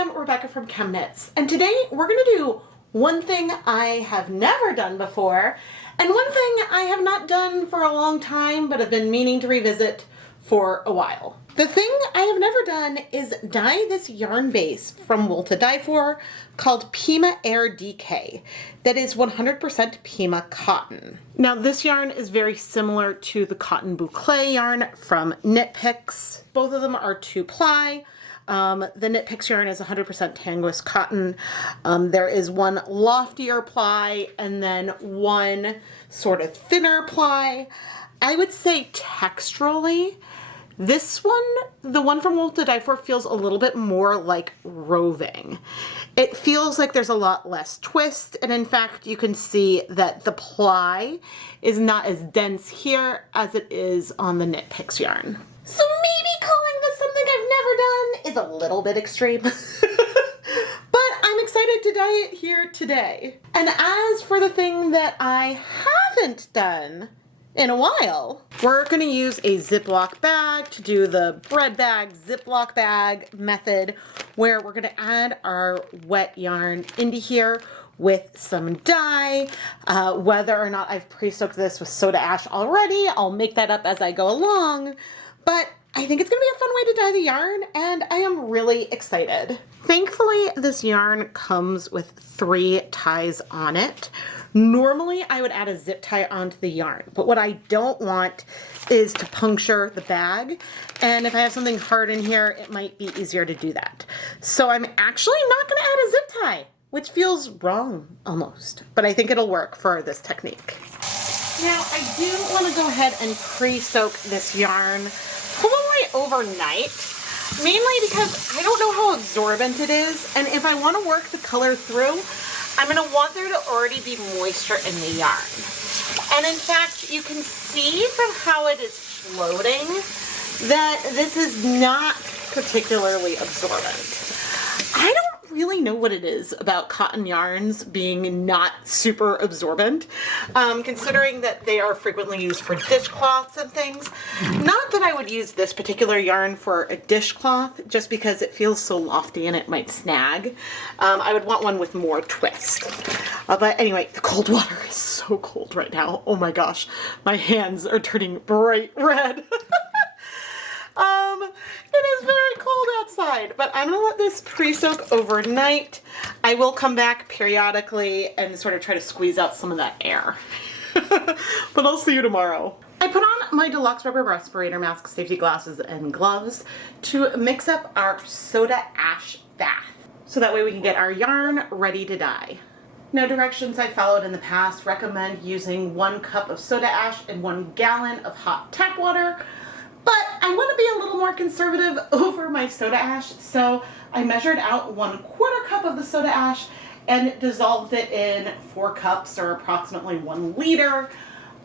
am Rebecca from ChemKnits, and today we're going to do one thing I have never done before, and one thing I have not done for a long time, but have been meaning to revisit for a while. The thing I have never done is dye this yarn base from wool to dye for called Pima Air DK that is 100% Pima cotton. Now this yarn is very similar to the Cotton Boucle yarn from Knit Picks. Both of them are 2-ply. The Knit Picks yarn is 100% Tanguis cotton. There is one loftier ply and then one sort of thinner ply. I would say texturally, this one, the one from wool to dye for, feels a little bit more like roving. It feels like there's a lot less twist, and in fact you can see that the ply is not as dense here as it is on the Knit Picks yarn. So maybe calling this something I've never done is a little bit extreme. But I'm excited to dye it here today. And as for the thing that I haven't done in a while, we're going to use a Ziplock bag to do the bread bag, Ziplock bag method, where we're going to add our wet yarn into here with some dye. Whether or not I've pre-soaked this with soda ash already, I'll make that up as I go along. But I think it's gonna be a fun way to dye the yarn, and I am really excited. Thankfully, this yarn comes with 3 ties on it. Normally, I would add a zip tie onto the yarn, but what I don't want is to puncture the bag. And if I have something hard in here, it might be easier to do that. So I'm actually not gonna add a zip tie, which feels wrong almost, but I think it'll work for this technique. Now, I do want to go ahead and pre-soak this yarn probably overnight, mainly because I don't know how absorbent it is, and if I want to work the color through, I'm going to want there to already be moisture in the yarn. And in fact, you can see from how it is floating that this is not particularly absorbent. I don't really know what it is about cotton yarns being not super absorbent, considering that they are frequently used for dishcloths and things. Not that I would use this particular yarn for a dishcloth, just because it feels so lofty and it might snag. I would want one with more twist. But anyway, the cold water is so cold right now. Oh my gosh, my hands are turning bright red. It is very cold outside, but I'm gonna let this pre-soak overnight. I will come back periodically and sort of try to squeeze out some of that air. But I'll see you tomorrow. I put on my deluxe rubber respirator mask, safety glasses, and gloves to mix up our soda ash bath, so that way we can get our yarn ready to dye. Now, directions I followed in the past recommend using 1 cup of soda ash and 1 gallon of hot tap water. But I want to be a little more conservative over my soda ash, so I measured out 1/4 cup of the soda ash and dissolved it in 4 cups, or approximately 1 liter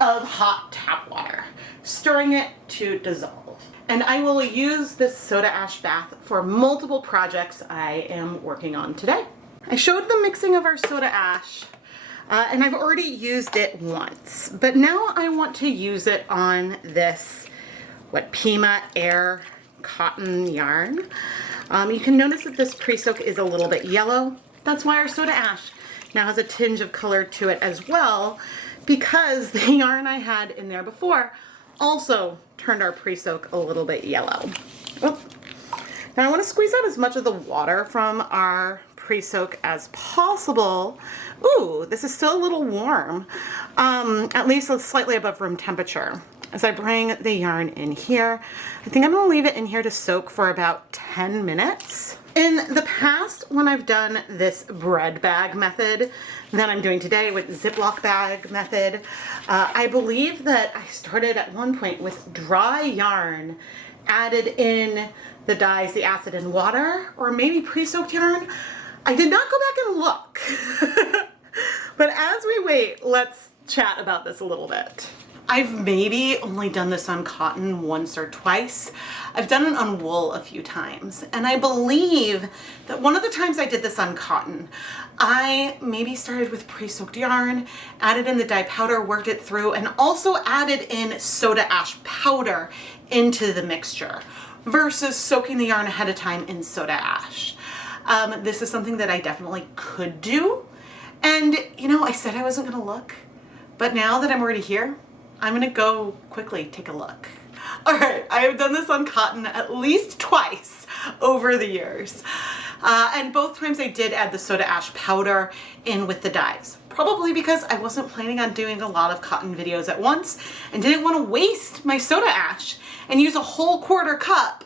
of hot tap water, stirring it to dissolve. And I will use this soda ash bath for multiple projects I am working on today. I showed the mixing of our soda ash, and I've already used it once, but now I want to use it on this Pima Air cotton yarn. You can notice that this pre-soak is a little bit yellow. That's why our soda ash now has a tinge of color to it as well, because the yarn I had in there before also turned our pre-soak a little bit yellow. Oh. Now I want to squeeze out as much of the water from our pre-soak as possible. Ooh, this is still a little warm, at least slightly above room temperature. As I bring the yarn in here, I think I'm going to leave it in here to soak for about 10 minutes. In the past, when I've done this bread bag method that I'm doing today with Ziplock bag method, I believe that I started at one point with dry yarn, added in the dyes, the acid and water, or maybe pre-soaked yarn. I did not go back and look. But as we wait, let's chat about this a little bit. I've maybe only done this on cotton once or twice. I've done it on wool a few times, and I believe that one of the times I did this on cotton, I maybe started with pre-soaked yarn, added in the dye powder, worked it through, and also added in soda ash powder into the mixture versus soaking the yarn ahead of time in soda ash. This is something that I definitely could do. And, you know, I said I wasn't going to look, but now that I'm already here, I'm going to go quickly take a look. All right, I have done this on cotton at least twice over the years. And both times I did add the soda ash powder in with the dyes. Probably because I wasn't planning on doing a lot of cotton videos at once and didn't want to waste my soda ash and use a whole quarter cup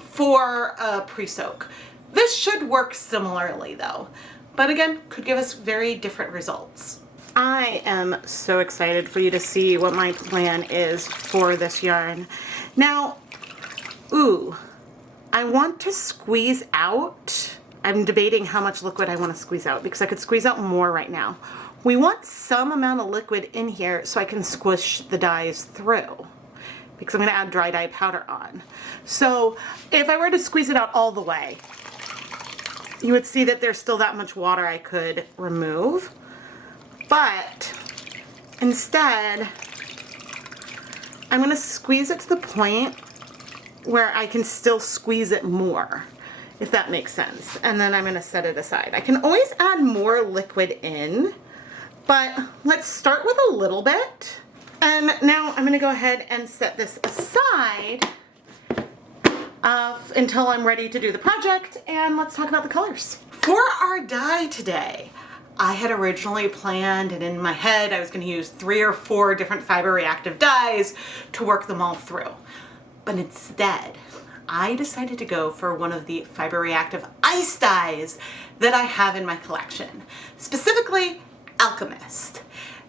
for a pre-soak. This should work similarly though, but again, could give us very different results. I am so excited for you to see what my plan is for this yarn. Now, I want to squeeze out. I'm debating how much liquid I want to squeeze out because I could squeeze out more right now. We want some amount of liquid in here so I can squish the dyes through because I'm going to add dry dye powder on. So if I were to squeeze it out all the way, you would see that there's still that much water I could remove. But instead, I'm going to squeeze it to the point where I can still squeeze it more, if that makes sense. And then I'm going to set it aside. I can always add more liquid in, but let's start with a little bit. And now I'm going to go ahead and set this aside until I'm ready to do the project, and let's talk about the colors. For our dye today, I had originally planned, and in my head I was going to use 3 or 4 different fiber reactive dyes to work them all through. But instead, I decided to go for one of the fiber reactive ice dyes that I have in my collection, specifically Alchemist.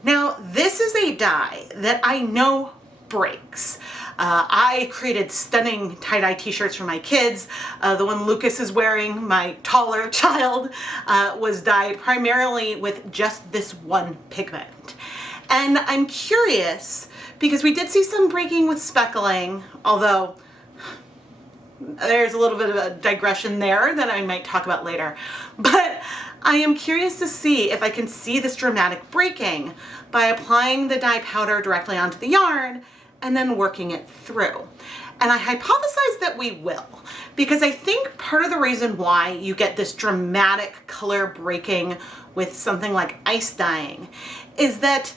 Now, this is a dye that I know breaks. I created stunning tie-dye t-shirts for my kids. The one Lucas is wearing, my taller child, was dyed primarily with just this one pigment. And I'm curious because we did see some breaking with speckling, although there's a little bit of a digression there that I might talk about later. But I am curious to see if I can see this dramatic breaking by applying the dye powder directly onto the yarn and then working it through. And I hypothesize that we will, because I think part of the reason why you get this dramatic color breaking with something like ice dyeing is that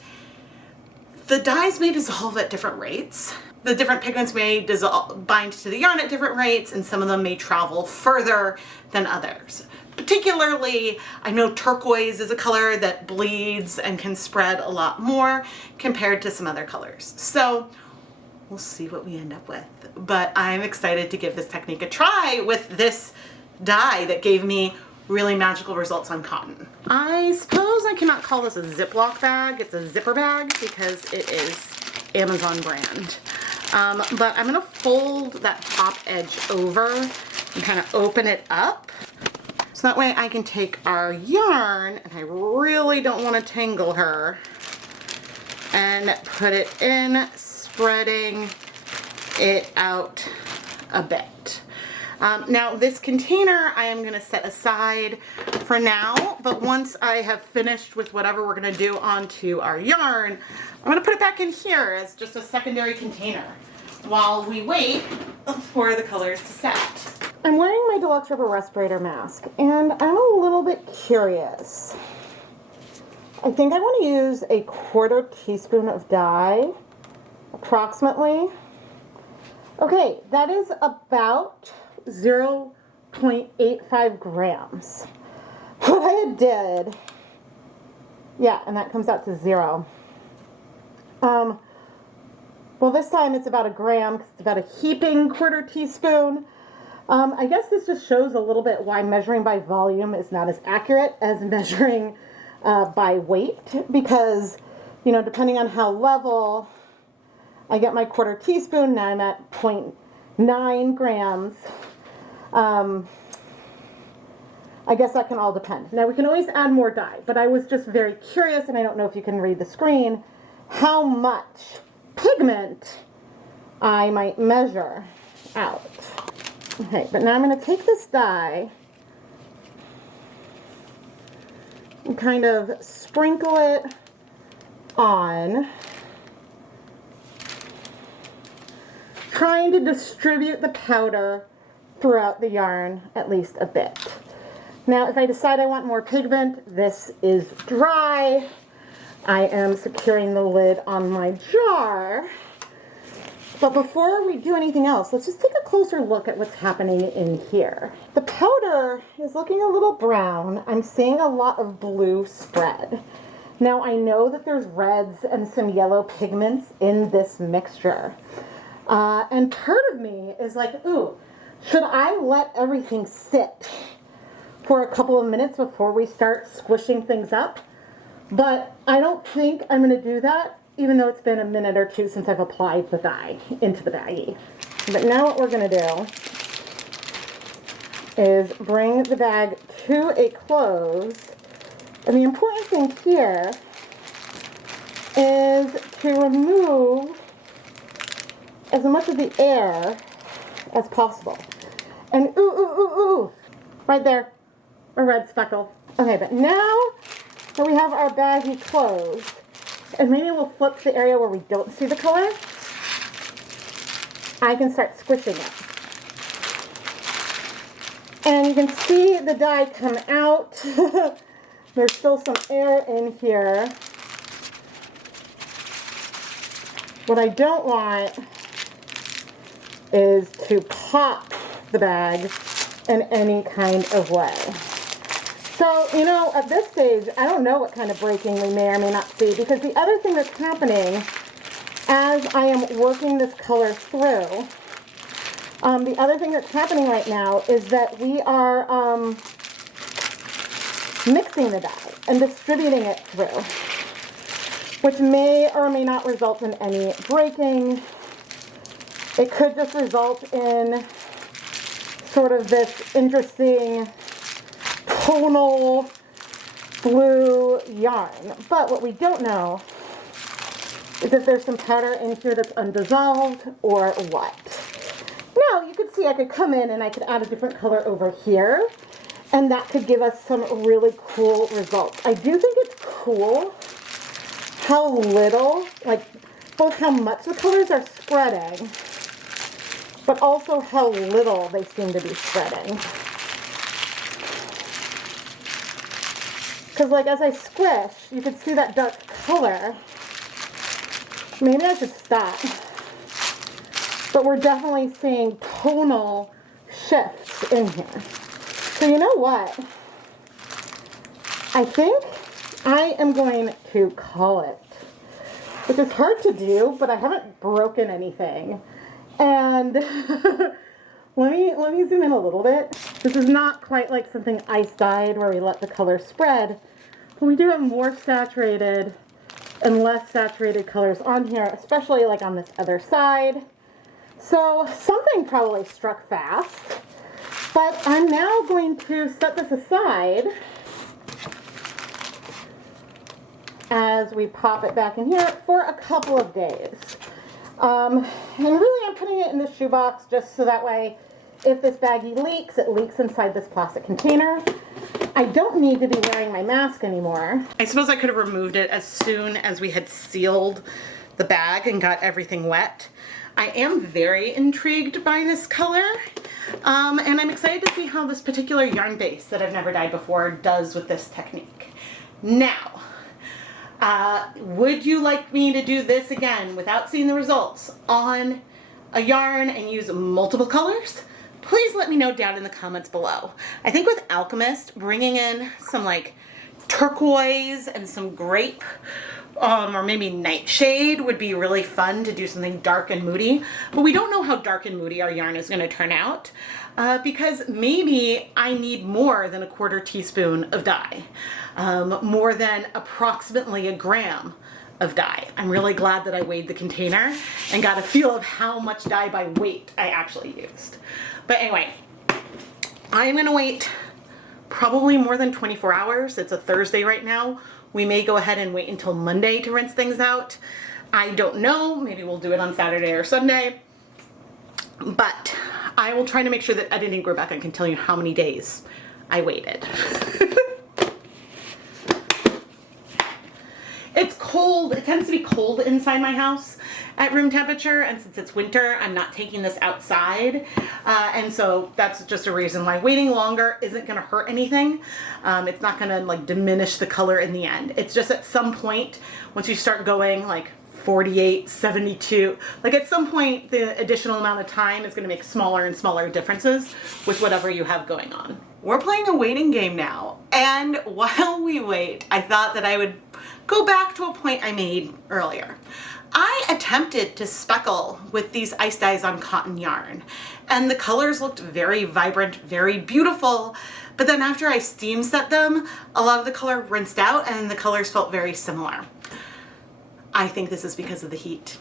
the dyes may dissolve at different rates. The different pigments may bind to the yarn at different rates, and some of them may travel further than others. Particularly, I know turquoise is a color that bleeds and can spread a lot more compared to some other colors. So we'll see what we end up with. But I'm excited to give this technique a try with this dye that gave me really magical results on cotton. I suppose I cannot call this a Ziploc bag. It's a zipper bag because it is Amazon brand. But I'm gonna fold that top edge over and kind of open it up. So that way I can take our yarn, and I really don't want to tangle her, and put it in, spreading it out a bit. Now this container I am going to set aside for now, but once I have finished with whatever we're going to do onto our yarn, I'm going to put it back in here as just a secondary container while we wait for the colors to set. I'm wearing my Deluxe Rubber Respirator mask, and I'm a little bit curious. I think I want to use a 1/4 teaspoon of dye, approximately. Okay, that is about 0.85 grams. What I did, yeah, and that comes out to 0. Well, this time it's about 1 gram, because it's about a heaping 1/4 teaspoon. I guess this just shows a little bit why measuring by volume is not as accurate as measuring by weight, because, you know, depending on how level I get my 1/4 teaspoon, now I'm at 0.9 grams. I guess that can all depend. Now we can always add more dye, but I was just very curious, and I don't know if you can read the screen, how much pigment I might measure out. Okay, but now I'm going to take this dye and kind of sprinkle it on, trying to distribute the powder throughout the yarn at least a bit. Now, if I decide I want more pigment, this is dry. I am securing the lid on my jar. But before we do anything else, let's just take a closer look at what's happening in here. The powder is looking a little brown. I'm seeing a lot of blue spread. Now, I know that there's reds and some yellow pigments in this mixture. And part of me is like, ooh, should I let everything sit for a couple of minutes before we start squishing things up? But I don't think I'm going to do that, even though it's been a minute or two since I've applied the dye into the baggie. But now what we're going to do is bring the bag to a close. And the important thing here is to remove as much of the air as possible. And ooh, ooh, ooh, ooh, right there, a red speckle. Okay, but now that we have our baggie closed, and maybe we'll flip to the area where we don't see the color, I can start squishing it. And you can see the dye come out. There's still some air in here. What I don't want is to pop the bag in any kind of way. So, you know, at this stage, I don't know what kind of breaking we may or may not see, because the other thing that's happening as I am working this color through, the other thing that's happening right now is that we are mixing the dye and distributing it through, which may or may not result in any breaking. It could just result in sort of this interesting tonal blue yarn. But what we don't know is if there's some powder in here that's undissolved or what. Now, you could see I could come in and I could add a different color over here, and that could give us some really cool results. I do think it's cool how little, like both how much the colors are spreading, but also how little they seem to be spreading. Because like as I squish, you can see that dark color. Maybe I should stop. But we're definitely seeing tonal shifts in here. So you know what? I think I am going to call it, which is hard to do, but I haven't broken anything. And let me zoom in a little bit. This is not quite like something ice dyed where we let the color spread, but we do have more saturated and less saturated colors on here, especially like on this other side. So something probably struck fast, but I'm now going to set this aside as we pop it back in here for a couple of days. And really I'm putting it in the shoebox just so that way if this baggie leaks, it leaks inside this plastic container. I don't need to be wearing my mask anymore. I suppose I could have removed it as soon as we had sealed the bag and got everything wet. I am very intrigued by this color, and I'm excited to see how this particular yarn base that I've never dyed before does with this technique. Now, would you like me to do this again without seeing the results on a yarn and use multiple colors? Please let me know down in the comments below. I think with Alchemist, bringing in some like turquoise and some grape, or maybe nightshade would be really fun to do something dark and moody. But we don't know how dark and moody our yarn is going to turn out because maybe I need more than a 1/4 teaspoon of dye, more than approximately 1 gram of dye. I'm really glad that I weighed the container and got a feel of how much dye by weight I actually used. But anyway, I am going to wait probably more than 24 hours. It's a Thursday right now. We may go ahead and wait until Monday to rinse things out. I don't know. Maybe we'll do it on Saturday or Sunday. But I will try to make sure that Editing Rebecca can tell you how many days I waited. It's cold. cold. It tends to be cold inside my house at room temperature, and since it's winter, I'm not taking this outside, and so that's just a reason why waiting longer isn't going to hurt anything. It's not going to like diminish the color in the end. It's just at some point, once you start going like 48, 72, like at some point the additional amount of time is going to make smaller and smaller differences with whatever you have going on. We're playing a waiting game now, and while we wait, I thought that I would go back to a point I made earlier. I attempted to speckle with these ice dyes on cotton yarn, and the colors looked very vibrant, very beautiful, but then after I steam set them, a lot of the color rinsed out and the colors felt very similar. I think this is because of the heat.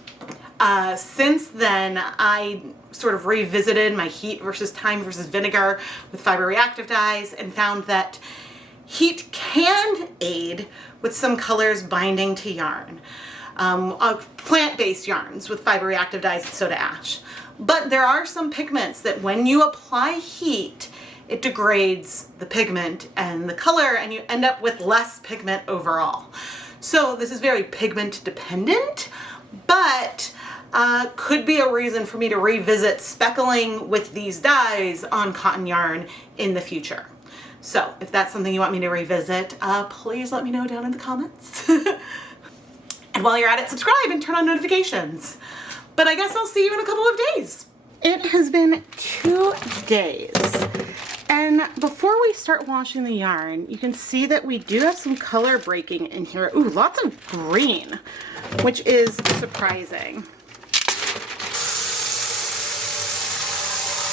Since then, I sort of revisited my heat versus time versus vinegar with fiber reactive dyes and found that heat can aid with some colors binding to yarn. Plant-based yarns with fiber reactive dyes and soda ash. But there are some pigments that when you apply heat, it degrades the pigment and the color, and you end up with less pigment overall. So this is very pigment dependent, but could be a reason for me to revisit speckling with these dyes on cotton yarn in the future. So if that's something you want me to revisit, please let me know down in the comments. And while you're at it, subscribe and turn on notifications. But I guess I'll see you in a couple of days. It has been 2 days. And before we start washing the yarn, you can see that we do have some color breaking in here. Ooh, lots of green, which is surprising.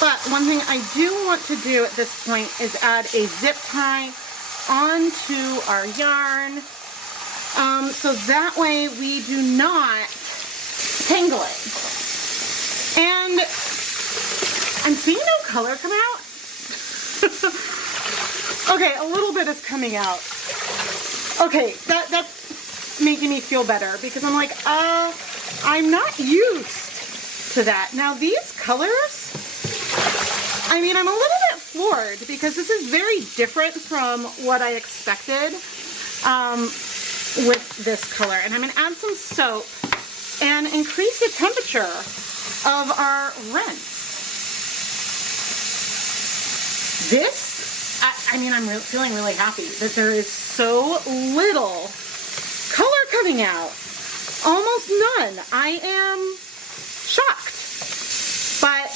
But one thing I do want to do at this point is add a zip tie onto our yarn. So that way we do not tangle it. And I'm seeing no color come out. Okay, a little bit is coming out. Okay, that's making me feel better because I'm like, I'm not used to that. Now these colors, I mean, I'm a little bit floored because this is very different from what I expected with this color. And I'm gonna add some soap and increase the temperature of our rinse. This, I mean, I'm feeling really happy that there is so little color coming out. Almost none. I am shocked. But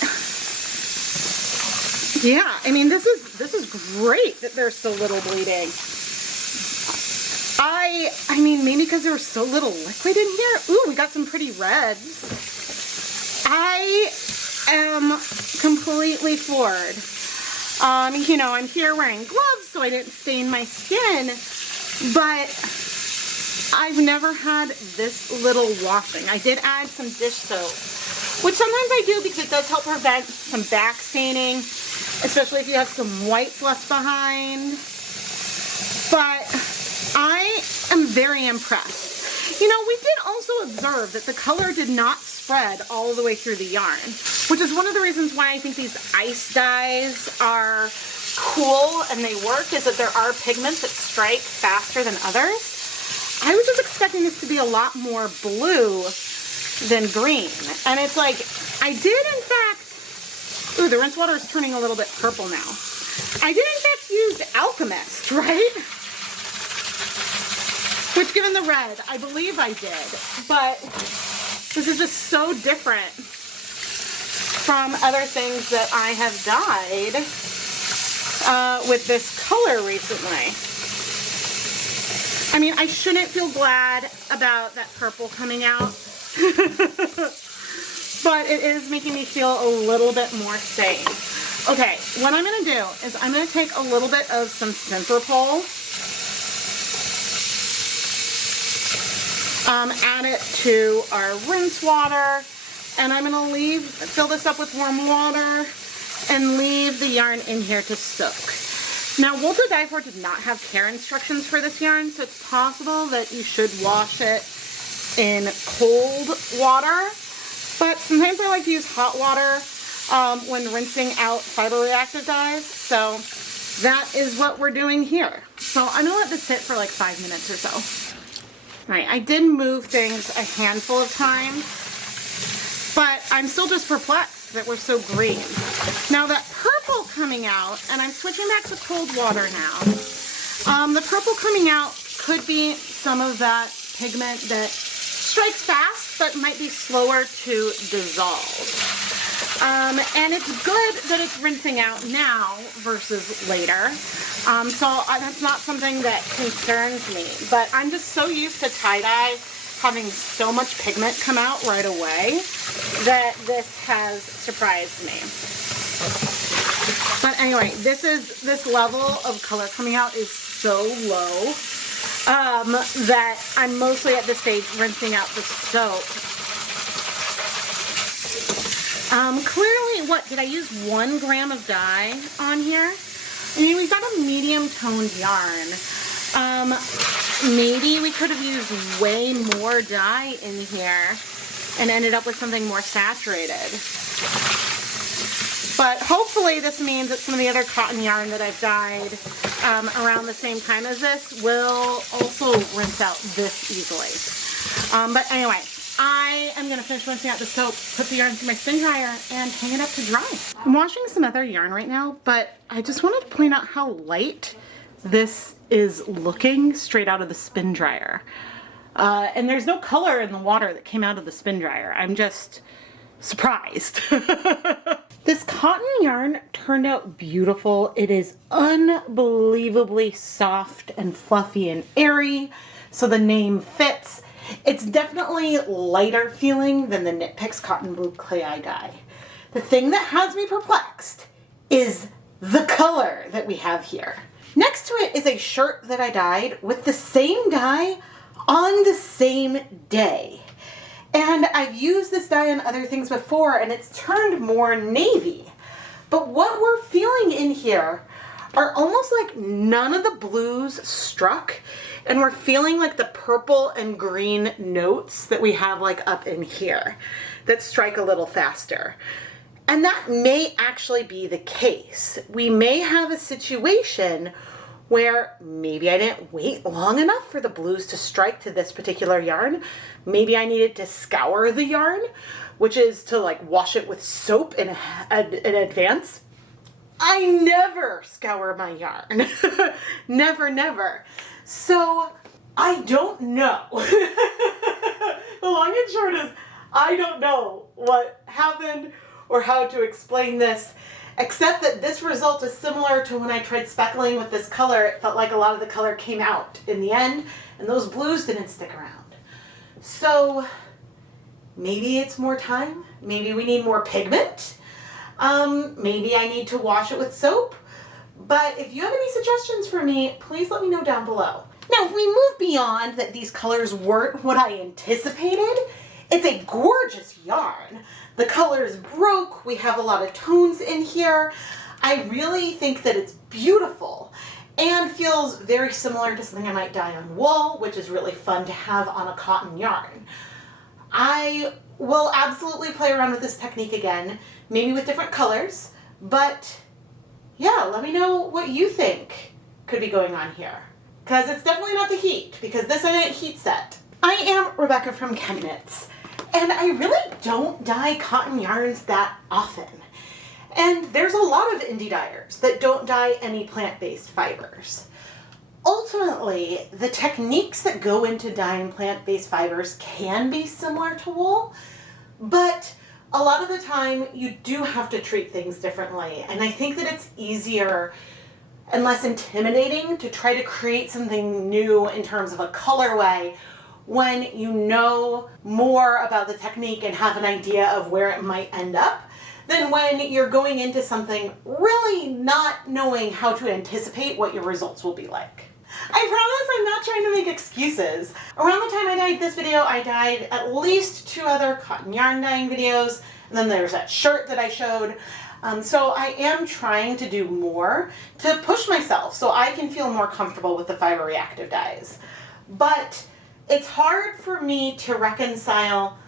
yeah, I mean, this is great that there's so little bleeding. I mean, maybe because there was so little liquid in here. Ooh, we got some pretty reds. I am completely floored. You know, I'm here wearing gloves so I didn't stain my skin, but I've never had this little washing. I did add some dish soap, which sometimes I do because it does help prevent some back staining, especially if you have some whites left behind. But I am very impressed. You know, we did also observe that the color did not spread all the way through the yarn, which is one of the reasons why I think these ice dyes are cool and they work, is that there are pigments that strike faster than others. I was just expecting this to be a lot more blue than green. And it's like, I did in fact, ooh, the rinse water is turning a little bit purple now. I did in fact use Alchemist, right? Which, given the red, I believe I did, but this is just so different from other things that I have dyed with this color recently. I mean, I shouldn't feel glad about that purple coming out, but it is making me feel a little bit more safe. Okay, what I'm going to do is I'm going to take a little bit of some Simperpol, add it to our rinse water, and I'm going to fill this up with warm water and leave the yarn in here to soak. Now, Wool to Die For did not have care instructions for this yarn, so it's possible that you should wash it in cold water, but sometimes I like to use hot water when rinsing out fiber reactive dyes, so that is what we're doing here. So I'm going to let this sit for like 5 minutes or so. Right, I did move things a handful of times, but I'm still just perplexed that we're so green. Now that purple coming out, and I'm switching back to cold water now, the purple coming out could be some of that pigment that strikes fast, but might be slower to dissolve. And it's good that it's rinsing out now versus later. So that's not something that concerns me, but I'm just so used to tie-dye having so much pigment come out right away that this has surprised me. But anyway, this level of color coming out is so low that I'm mostly at this stage rinsing out the soap. Clearly, what, did I use 1 gram of dye on here? I mean, we've got a medium toned yarn. Maybe we could have used way more dye in here and ended up with something more saturated. But hopefully this means that some of the other cotton yarn that I've dyed around the same time as this will also rinse out this easily. But anyway, I am going to finish rinsing out the soap, put the yarn through my spin dryer, and hang it up to dry. I'm washing some other yarn right now, but I just wanted to point out how light this is looking straight out of the spin dryer. And there's no color in the water that came out of the spin dryer. I'm just surprised. This cotton yarn turned out beautiful. It is unbelievably soft and fluffy and airy, so the name fits. It's definitely lighter feeling than the Knit Picks Cotton Boucle dye. The thing that has me perplexed is the color that we have here. Next to it is a shirt that I dyed with the same dye on the same day. And I've used this dye on other things before and it's turned more navy. But what we're feeling in here are almost like none of the blues struck, and we're feeling like the purple and green notes that we have like up in here that strike a little faster. And that may actually be the case. We may have a situation where maybe I didn't wait long enough for the blues to strike to this particular yarn. Maybe I needed to scour the yarn, which is to like wash it with soap in advance. I never scour my yarn. Never, never. So I don't know. The long and short is I don't know what happened or how to explain this, except that this result is similar to when I tried speckling with this color. It felt like a lot of the color came out in the end and those blues didn't stick around. So maybe it's more time. Maybe we need more pigment. Maybe I need to wash it with soap. But if you have any suggestions for me, please let me know down below. Now, if we move beyond that these colors weren't what I anticipated, it's a gorgeous yarn. The colors broke. We have a lot of tones in here. I really think that it's beautiful and feels very similar to something I might dye on wool, which is really fun to have on a cotton yarn. I will absolutely play around with this technique again, maybe with different colors, but yeah, let me know what you think could be going on here. Because it's definitely not the heat, because this I didn't heat set. I am Rebecca from ChemKnits, and I really don't dye cotton yarns that often. And there's a lot of indie dyers that don't dye any plant-based fibers. Ultimately, the techniques that go into dyeing plant-based fibers can be similar to wool, but a lot of the time you do have to treat things differently. And I think that it's easier and less intimidating to try to create something new in terms of a colorway when you know more about the technique and have an idea of where it might end up than when you're going into something really not knowing how to anticipate what your results will be like. I promise I'm not trying to make excuses. Around the time I dyed this video, I dyed at least 2 other cotton yarn dyeing videos, and then there's that shirt that I showed. So I am trying to do more to push myself so I can feel more comfortable with the fiber reactive dyes. But it's hard for me to reconcile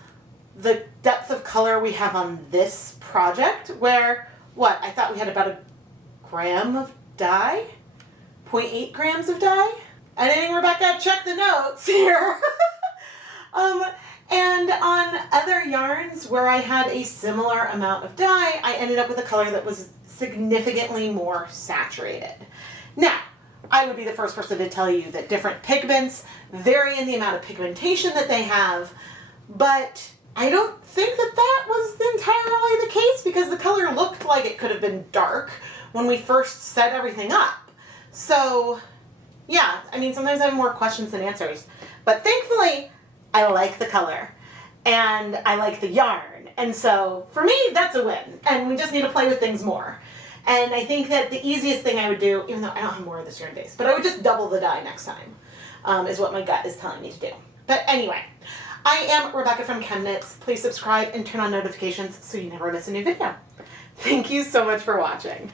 the depth of color we have on this project where, what, I thought we had about 1 gram of dye? 0.8 grams of dye? Editing Rebecca, check the notes here. And on other yarns where I had a similar amount of dye, I ended up with a color that was significantly more saturated. Now, I would be the first person to tell you that different pigments vary in the amount of pigmentation that they have, but I don't think that that was entirely the case because the color looked like it could have been dark when we first set everything up. So, yeah, I mean, sometimes I have more questions than answers, but thankfully, I like the color, and I like the yarn, and so for me, that's a win, and we just need to play with things more. And I think that the easiest thing I would do, even though I don't have more of this yarn base, but I would just double the dye next time, is what my gut is telling me to do. But anyway, I am Rebecca from ChemKnits. Please subscribe and turn on notifications so you never miss a new video. Thank you so much for watching.